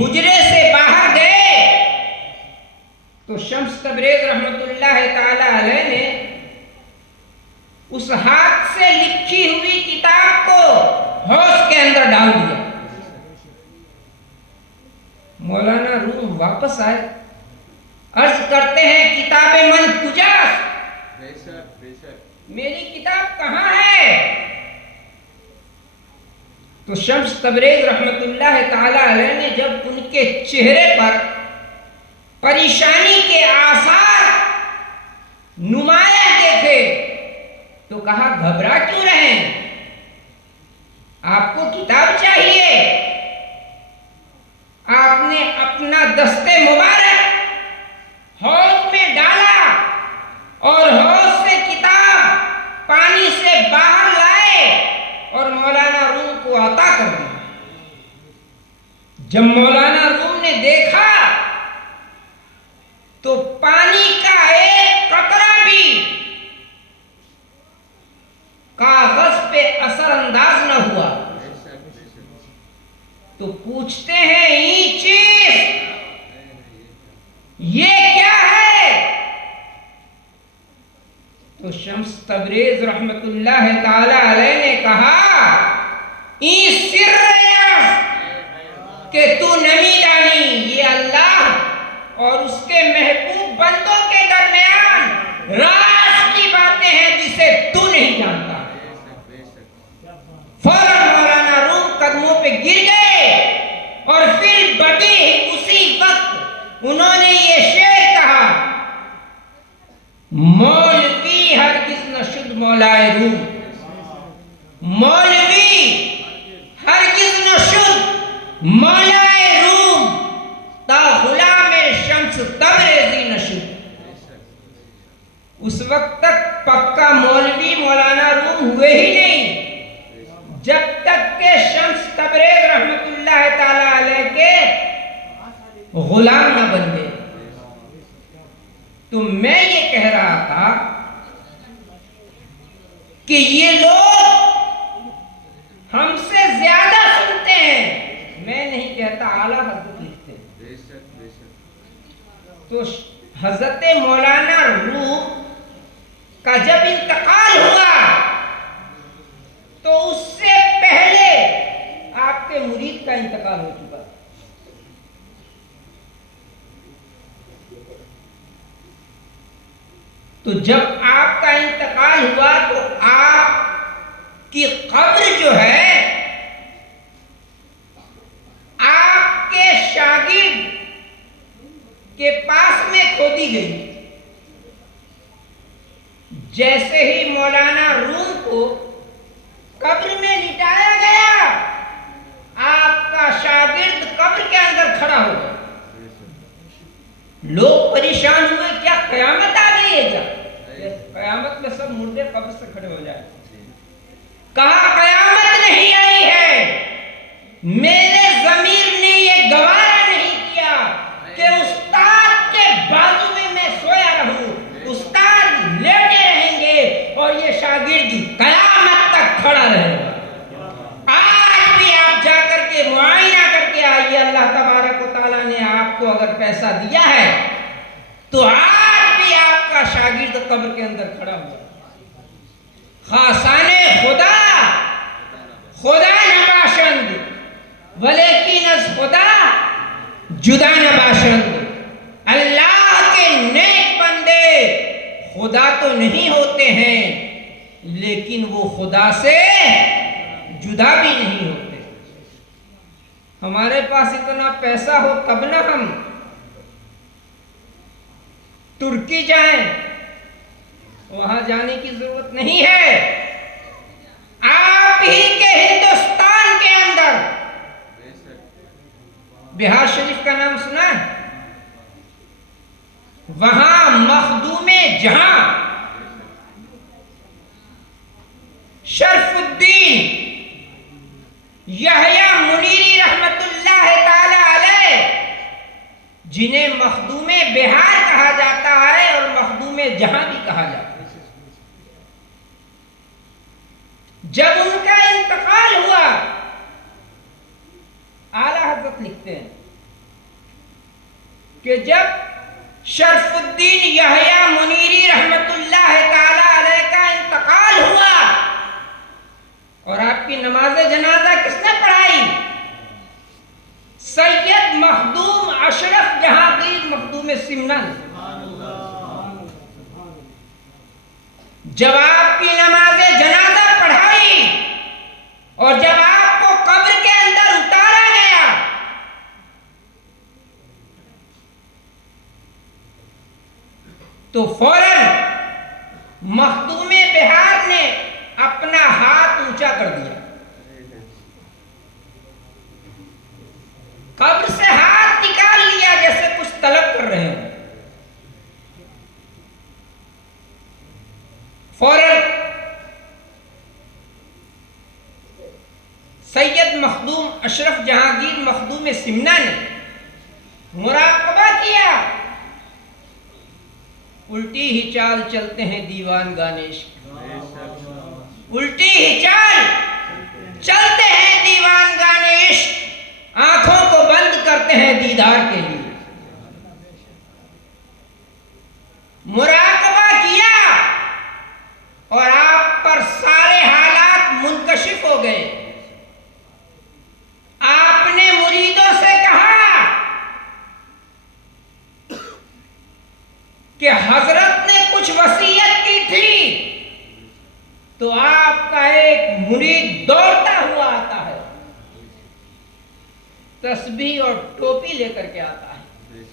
हुजरे से बाहर गए तो शम्स तबरेज रहमतुल्लाह ताला अलैह ने उस हाथ से लिखी हुई किताब को हौज के अंदर डाल दिया। मौलाना रूम वापस आए, अर्ज करते हैं किताबे मन कुजास, मेरी किताब कहाँ है? तो शम्स तबरेज रहमतुल्लाह ताला अलैह ने जब उनके चेहरे पर परेशानी के आसार नुमाया देखे तो कहा, घबरा क्यों रहे, आपको किताब चाहिए? आपने अपना दस्ते मुबारक हौज में डाला और हौज से किताब पानी से बाहर लाए और मौलाना रूम को अता कर दिया। जब मौलाना रूम ने देखा तो पानी का एक कतरा भी कागज पे असरअंदाज न हुआ। तो पूछते हैं, ये चीज ये क्या है? तो शम्स तबरेज रहमतुल्लाह ताला अलैह ने कहा, ई सिर्र के तू नमी दानी, ये अल्लाह और उसके महबूब बंदों के दरमियान राज की बातें हैं जिसे तू नहीं जानता। फौरन मौलाना रूम कदमों पे गिर गए और फिर बड़ी उसी वक्त उन्होंने ये शेर कहा, मौलवी हरगिज न शुद्ध मौलाए रूम, मौलवी हरगिज न शुद्ध मौलाए रूम, ता गुलामे शम्स तबरेज़ी न शुद्ध। उस वक्त तक पक्का मौलवी मौलाना रूम हुए ही नहीं जब तक के शम्स तबरेज़ रहमतुल्लाह ताला अलैह के गुलाम न बन गए। तो मैं ये कह रहा था कि ये लोग हमसे ज्यादा सुनते हैं। मैं नहीं कहता, आला हज़रत लिखते हैं। तो हजरत मौलाना रूम का जब इंतकाल हुआ तो उससे पहले आपके मुरीद का इंतकाल हो चुका। तो जब आपका इंतकाल हुआ तो आपकी कब्र जो है आपके शागिर्द के पास में खोदी गई। जैसे ही मौलाना रूम को कब्र में लिटाया गया, आपका शागिर्द कब्र के अंदर खड़ा हो गया। लोग परेशान हुए, क्या कयामत आ गई है? क्या कयामत में सब मुर्दे कब्र से खड़े हो जाए? कहा, कयामत नहीं आई है। मेरे ज़मीर ने ये गवारा नहीं किया कि उस्ताद के बाजू में मैं सोया रहूं। उस्ताद लेटे रहेंगे और ये शागिर्द कयामत तक खड़ा रहेगा। आज भी आप जाकर के मुआयना करके आइए, अल्लाह तबारक व तआला ने आपको अगर पैसा दिया है तो आज भी आपका शागिर्द कब्र के अंदर खड़ा हुआ। खासाने खुदा खुदा नबाशंद वलेकिन अज खुदा जुदा नबाशंद। अल्लाह के नेक बंदे खुदा तो नहीं होते हैं लेकिन वो खुदा से जुदा भी नहीं होते। हमारे पास इतना पैसा हो तब ना हम तुर्की जाएं, वहां जाने की जरूरत नहीं है। आप ही के हिंदुस्तान के अंदर बिहार शरीफ का नाम सुना है? वहां मखदूमे जहां शरफुद्दीन यहया मुनीरी रहमतुल्लाह ताला अलैह, जिन्हें मखदूमे बिहार कहा जाता है और मखदूमे जहां भी कहा जाता है, जब उनका इंतकाल हुआ, आला हज़रत लिखते हैं कि जब शरफुद्दीन यहया मुनीरी रहमतुल्लाह ताला अलैह का इंतकाल हुआ और आपकी नमाज जनाजा किसने पढ़ाई? सैयद मखदूम अशरफ जहांगीर मखदूम सिमना ने। जब आपकी नमाज जनाजा पढ़ाई और जब आपको कब्र के अंदर उतारा गया तो फौरन मखदूमे बिहार ने अपना हाथ ऊंचा कर दिया, कब्र से हाथ निकाल लिया जैसे कुछ तलब कर रहे हैं। फौरन सैयद मखदूम अशरफ जहांगीर मखदूम सिमना ने मुराकबा किया। उल्टी ही चाल चलते हैं दीवान गानेश, उल्टी ही चाल चलते हैं दीवान गानेश, आंखों को बंद करते हैं दीदार के लिए। मुराकबा किया और आप पर सारे हालात मुनकशिफ हो गए। आपने मुरीदों से कहा कि हजरत ने कुछ वसीयत की थी, तो आपका एक मुरीद दौड़ता हुआ आता है, तस्बीह और टोपी लेकर के आता है।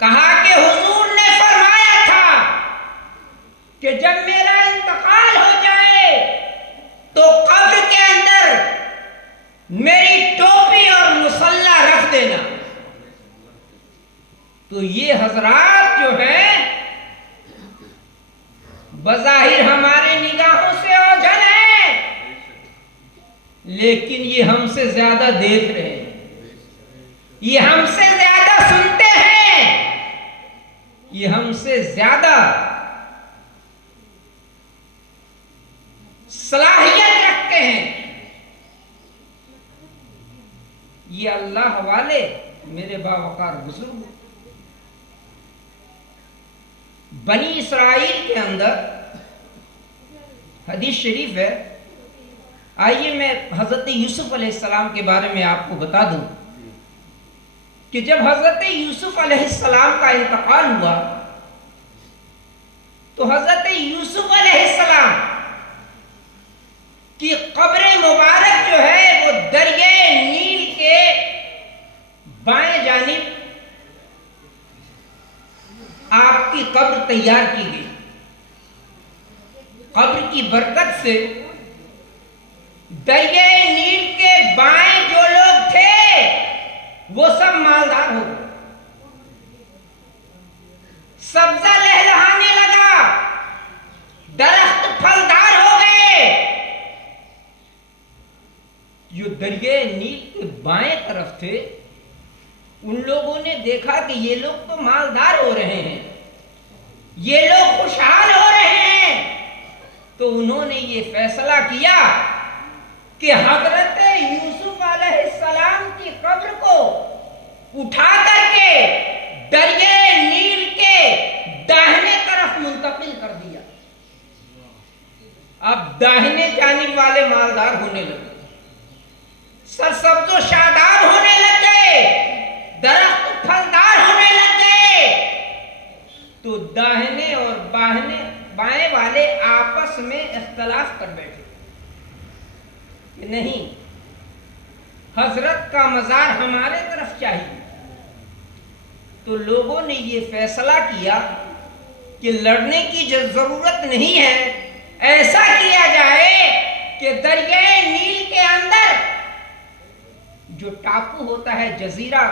कहा कि हुजूर ने फरमाया था कि जब मेरा इंतकाल हो जाए तो कब्र के अंदर मेरी टोपी और मुसल्ला रख देना। तो ये हजरात जो है बज़ाहिर हमारे निगाहों से ओझल है, लेकिन ये हमसे ज्यादा देख रहे हैं, ये हमसे ज्यादा सुनते हैं, ये हमसे ज्यादा सलाहियत रखते हैं। ये अल्लाह वाले मेरे बावकार बुजुर्ग बनी इसराइल के अंदर हदीस शरीफ है। आइए मैं हजरत यूसुफ अलैहिस्सलाम के बारे में आपको बता दूं कि जब हजरत यूसुफ अलैहिस्सलाम का इंतकाल हुआ तो हजरत यूसुफ अलैहिस्सलाम की कब्र मुबारक जो है वो दरिया नील के बाएं जानिब आपकी कब्र तैयार की गई। कब्र की बरकत से दरिया नील के बाएं जो लोग थे वो सब मालदार हो गए, सब्जा लहलहाने लगा, दरख्त फलदार हो गए। जो दरिया नील के बाएं तरफ थे उन लोगों ने देखा कि ये लोग तो मालदार हो रहे हैं, ये लोग खुशहाल हो रहे हैं, तो उन्होंने ये फैसला किया कि हजरत यूसुफ अलैहिस्सलाम की कब्र को उठा करके दरिया नील के दाहिने तरफ मुंतकिल कर दिया। अब दाहिने जानिब वाले मालदार होने लगे, सरसब्ज़ो शादाब होने लग गए, दरख्त फलदार होने लग गए। तो दाहिने और बाएं वाले आपस में इख्तलाफ कर बैठे कि नहीं, हजरत का मजार हमारे तरफ चाहिए। तो लोगों ने ये फैसला किया कि लड़ने की जरूरत नहीं है, ऐसा किया जाए कि दरिया नील के अंदर जो टापू होता है, जजीरा,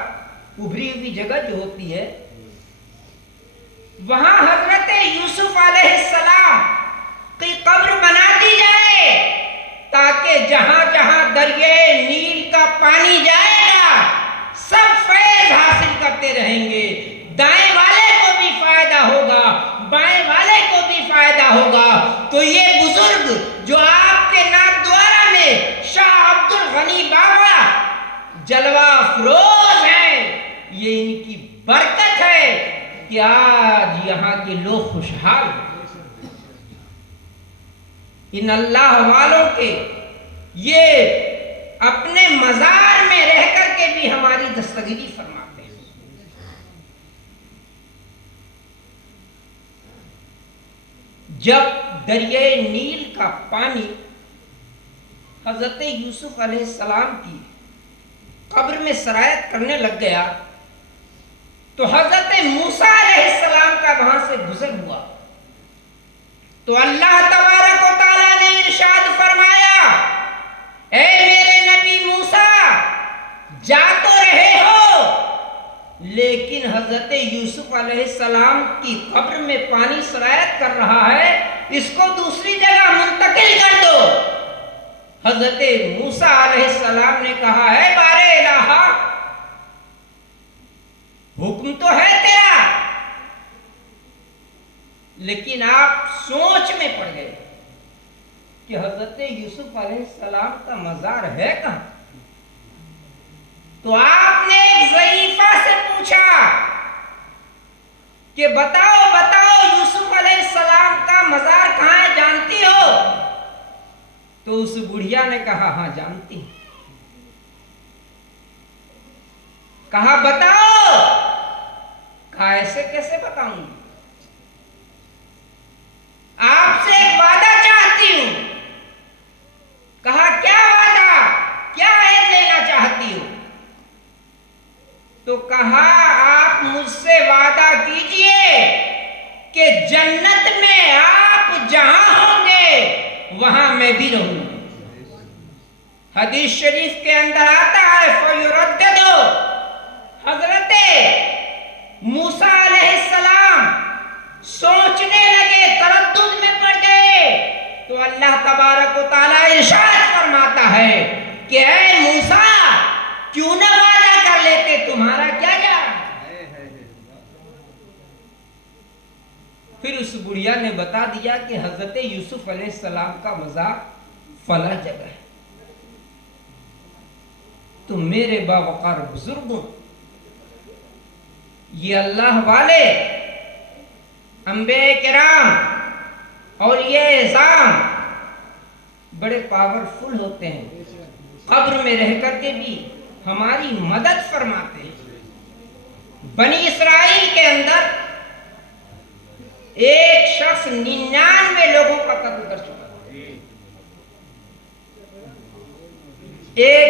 उभरी हुई जगह जो होती है, वहां हजरत यूसुफ अलैहिस्सलाम की कब्र बना दी जाए, ताकि जहां जहां दरिया नील का पानी जाएगा सब फैज हासिल करते रहेंगे। दाएं वाले को भी फायदा होगा, बाएं वाले को भी फायदा होगा। तो ये बुजुर्ग जो आपके नाथद्वारा में शाह अब्दुल गनी बाबा जलवा अफरोज हैं, ये इनकी बरकत है कि आज यहाँ के लोग खुशहाल हैं। इन अल्लाह वालों के ये अपने मजार में रह करके भी हमारी दस्तगीरी फरमाते हैं। जब दरियाए नील का पानी हजरत यूसुफ अलैहिस्सलाम की कब्र में सरायत करने लग गया तो हजरत मूसा अलैहिस्सलाम का वहां से गुजर हुआ तो अल्लाह तबारक व तआला ने इरशाद फरमाया, ए मेरे नबी मूसा, जा तो रहे हो लेकिन हजरत यूसुफ अलैहिस्सलाम की कब्र में पानी सरायत कर रहा है, इसको दूसरी जगह मुंतकिल कर दो। हजरत मूसा अलैहिस्सलाम ने कहा, है बारे इलाहा, हुक्म तो है तेरा, लेकिन आप सोच में पड़ गए कि हजरत यूसुफ अलैहिस्सलाम का मजार है कहां। तो आपने एक ज़ईफा से पूछा कि बताओ बताओ यूसुफ अलैहिस्सलाम का मजार कहां है, जानती हो? तो उस बुढ़िया ने कहा, हां जानती हूं। कहा बताओ। कहा ऐसे कैसे बताऊंगी, आपसे एक वादा चाहती हूं। कहा क्या वादा, क्या है लेना चाहती हो? तो कहा आप मुझसे वादा कीजिए कि जन्नत में आप जहां होंगे वहां मैं भी रहूंगा। हदीस शरीफ के अंदर आता है, फयुरद्ददु, हजरत मूसा अलैहिस्सलाम सोचने लगे, तरद्दुद में पड़ गए तो अल्लाह तबारक व तआला इरशाद फरमाता है कि ऐ मूसा, क्यों ना वादा कर लेते, तुम्हारा क्या जा। फिर उस बुढ़िया ने बता दिया कि हजरत यूसुफ अलैहिस्सलाम का मज़ार फला जगह है। तो मेरे बावकार बुजुर्गों, ये अल्लाह वाले अंबिया किराम और ये इज़ाम बड़े पावरफुल होते हैं, कब्र में रह करके भी हमारी मदद फरमाते हैं। बनी इसराइल के अंदर एक शख्स 99 लोगों का कत्ल कर चुका है। एक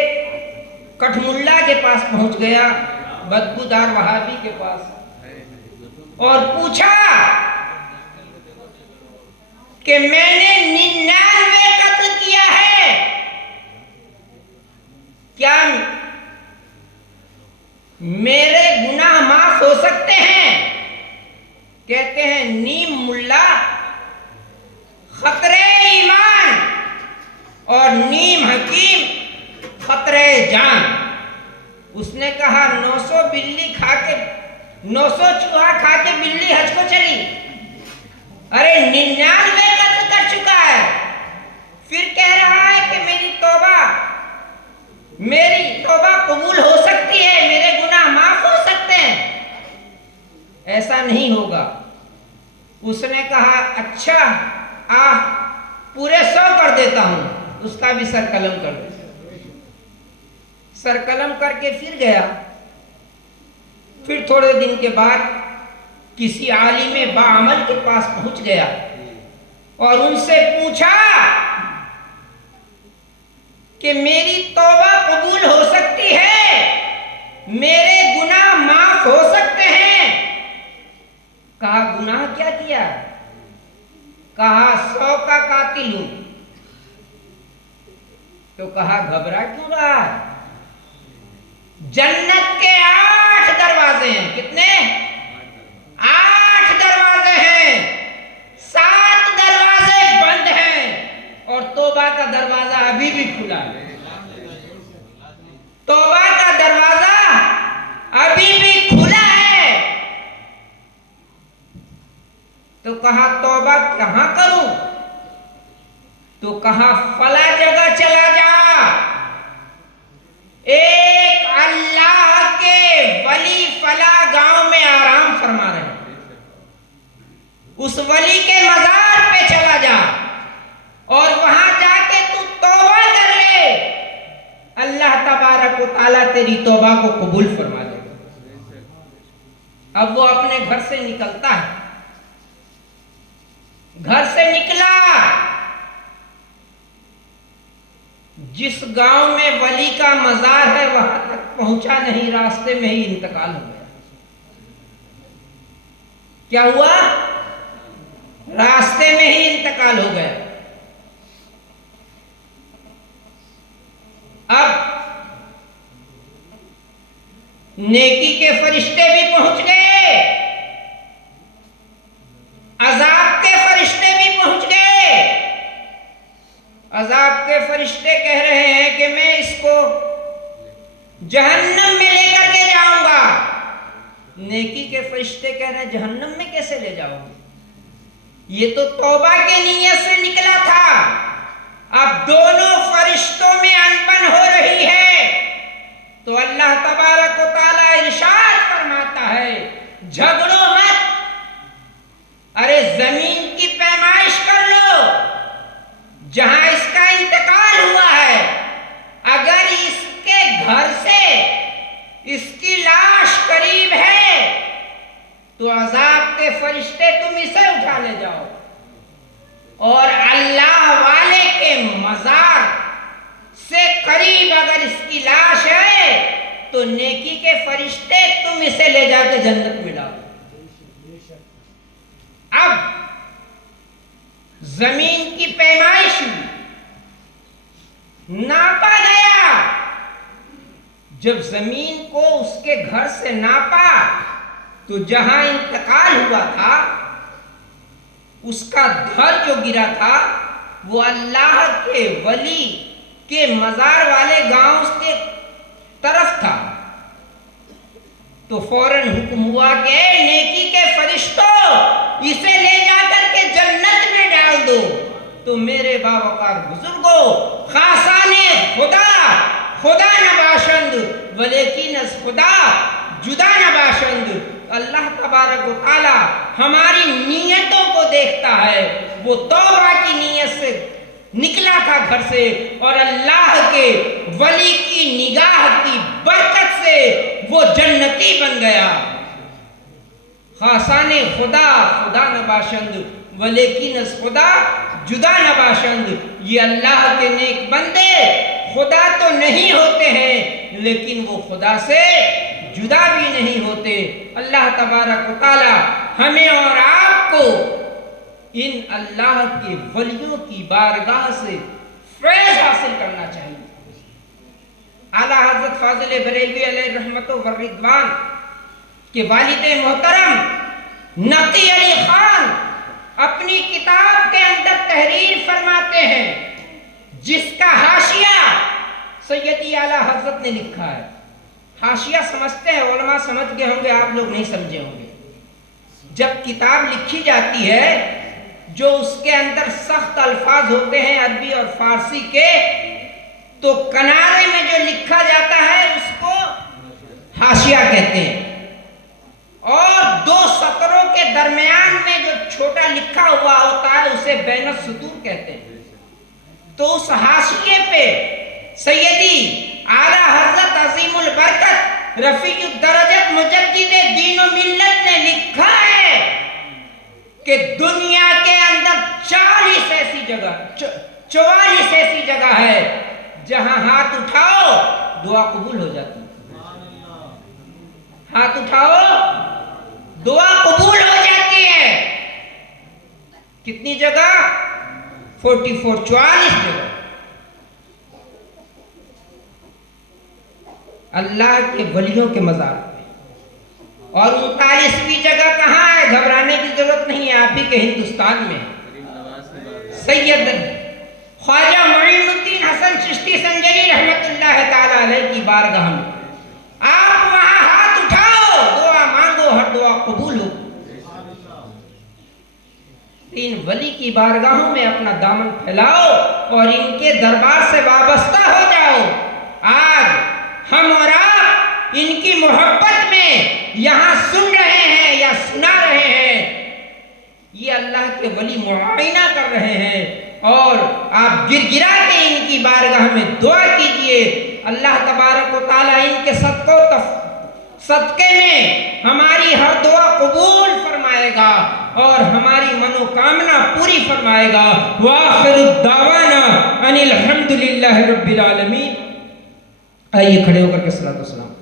कठमुल्ला के पास पहुंच गया, बदबूदार वहाबी के पास, और पूछा कि मैंने 99 कत्ल किया है, क्या मेरे गुनाह माफ हो सकते हैं? कहते हैं, नीम मुल्ला खतरे ईमान और नीम हकीम खतरे जान। उसने कहा 900 बिल्ली खा के, 900 चूहा खा के बिल्ली हज को चली, अरे 99 कत्ल कर चुका है, फिर कह रहा है कि मेरी तौबा कबूल हो सकती है, मेरे गुनाह माफ हो सकते हैं। ऐसा नहीं होगा। उसने कहा, अच्छा पूरे 100 कर देता हूं, उसका भी सर कलम कर दे। सर कलम करके फिर गया। फिर थोड़े दिन के बाद किसी आलिम बाअमल के पास पहुंच गया और उनसे पूछा कि मेरी तौबा कबूल हो सकती है, मेरे गुनाह माफ हो सकते हैं? कहा गुनाह क्या किया? कहा 100 का कातिल हूं। तो कहा घबरा क्यों रहा? जन्नत के 8 दरवाजे हैं। कितने? 8 दरवाजे हैं, 7 दरवाजे बंद हैं और तौबा का दरवाजा अभी भी खुला है। तौबा का दरवाजा अभी भी खुला है। तो कहा तौबा कहां करूं? तो कहा फला जगह चला जा, एक अल्लाह के वली फला गांव उस वली के मजार पे चला जा और वहां जाके तू तौबा कर ले, अल्लाह तबारक व तआला तेरी तौबा को कबूल फरमा लेगा। अब वो अपने घर से निकलता है, घर से निकला, जिस गांव में वली का मजार है वहां तक पहुंचा नहीं, रास्ते में ही इंतकाल हो गया। क्या हुआ? रास्ते में ही इंतकाल हो गया। अब नेकी के फरिश्ते भी पहुंच गए, अजाब के फरिश्ते भी पहुंच गए। अजाब के फरिश्ते कह रहे हैं कि मैं इसको जहन्नम में लेकर के जाऊंगा। नेकी के फरिश्ते कह रहे हैं जहन्नम में कैसे ले जाओगे, ये तो तौबा के नियत से निकला था। अब दोनों फरिश्तों में अनबन हो रही है, तो अल्लाह तबारक व तआला इरशाद फरमाता है झगड़ो मत, अरे जमीन की पैमाइश कर लो, जहां इसका इंतकाल हुआ है, अगर इसके घर से इसकी लाश करीब है तो अजाब के फरिश्ते तुम इसे उठा ले जाओ, और अल्लाह वाले के मजार से करीब अगर इसकी लाश है तो नेकी के फरिश्ते तुम इसे ले जाकर जन्नत में डालो। अब जमीन की पैमाइश नापा गया, जब जमीन को उसके घर से नापा तो जहां इंतकाल हुआ था उसका घर जो गिरा था वो अल्लाह के वली के मजार वाले गांव के तरफ था। तो फौरन हुक्म हुआ कि नेकी के फरिश्तों इसे ले जाकर के जन्नत में डाल दो। तो मेरे बावकार बुजुर्गों, खासाने खुदा खुदा नबाशंद वलेकिन खुदा जुदा नबाशंद, अल्लाह तबारक व तआला हमारी नीयतों को देखता है। वो तौबा की नीयत से निकला था घर से, और अल्लाह के वली की निगाह की बरकत से वो जन्नती बन गया। खासाने खुदा खुदा नबाशंद वलेकिन खुदा जुदा नबाशंद, ये अल्लाह के नेक बंदे खुदा तो नहीं होते हैं लेकिन वो खुदा से जुदा भी नहीं होते। अल्लाह तबारक व तआला हमें और आपको इन अल्लाह के वलियों की बारगाह से फैज़ हासिल करना चाहिए। आला हज़रत फाज़िल बरेलवी अलैहि रहमतो व रिदवान के वालिद मोहतरम नकी अली खान अपनी किताब के अंदर तहरीर फरमाते हैं, जिसका हाशिया सैयदी आला हज़रत ने लिखा है। हाशिया समझते हैं उलमा, समझ गए होंगे, आप लोग नहीं समझे होंगे। जब किताब लिखी जाती है जो उसके अंदर सख्त अल्फाज होते हैं अरबी और फारसी के, तो किनारे में जो लिखा जाता है उसको हाशिया कहते हैं, और दो सतरों के दरमियान में जो छोटा लिखा हुआ होता है उसे बैन सुतूर कहते हैं। तो उस हाशिये पे सैयदी आला हज़रत अज़ीमुल बरकत रफ़ीउद दरजत मुजद्दिद दीन व मिल्लत ने लिखा है कि दुनिया के अंदर 44 ऐसी जगह है जहां हाथ उठाओ दुआ कबूल हो जाती है। हाथ उठाओ दुआ कबूल हो जाती है। कितनी जगह? 44 जगह। अल्लाह के वलियों के मज़ार पे। और 39वीं जगह कहाँ है? घबराने की जरूरत नहीं है, आप ही के हिंदुस्तान में सैयद ख्वाजा मुईनुद्दीन हसन चिश्ती संजरी रहमतुल्लाह ताला अलैह की बारगाह में आप वहां हाथ उठाओ, दुआ मांगो, हर दुआ कबूल हो। इन वली की बारगाहों में अपना दामन फैलाओ और इनके दरबार से वाबस्ता हो जाओ। आज हम और आप इनकी मोहब्बत में यहां सुन रहे हैं या सुना रहे हैं, ये अल्लाह के वली मुआयना कर रहे हैं और आप गिरगिरा के इनकी बारगाह में दुआ कीजिए। अल्लाह तबारक व तआला इनके सदके में हमारी हर दुआ कबूल फरमाएगा और हमारी मनोकामना पूरी फरमाएगा। वाखिरु दावाना अनिल हम्दुलिल्लाहि रब्बिल आलमीन। आइए खड़े होकर के सलातो सलाम।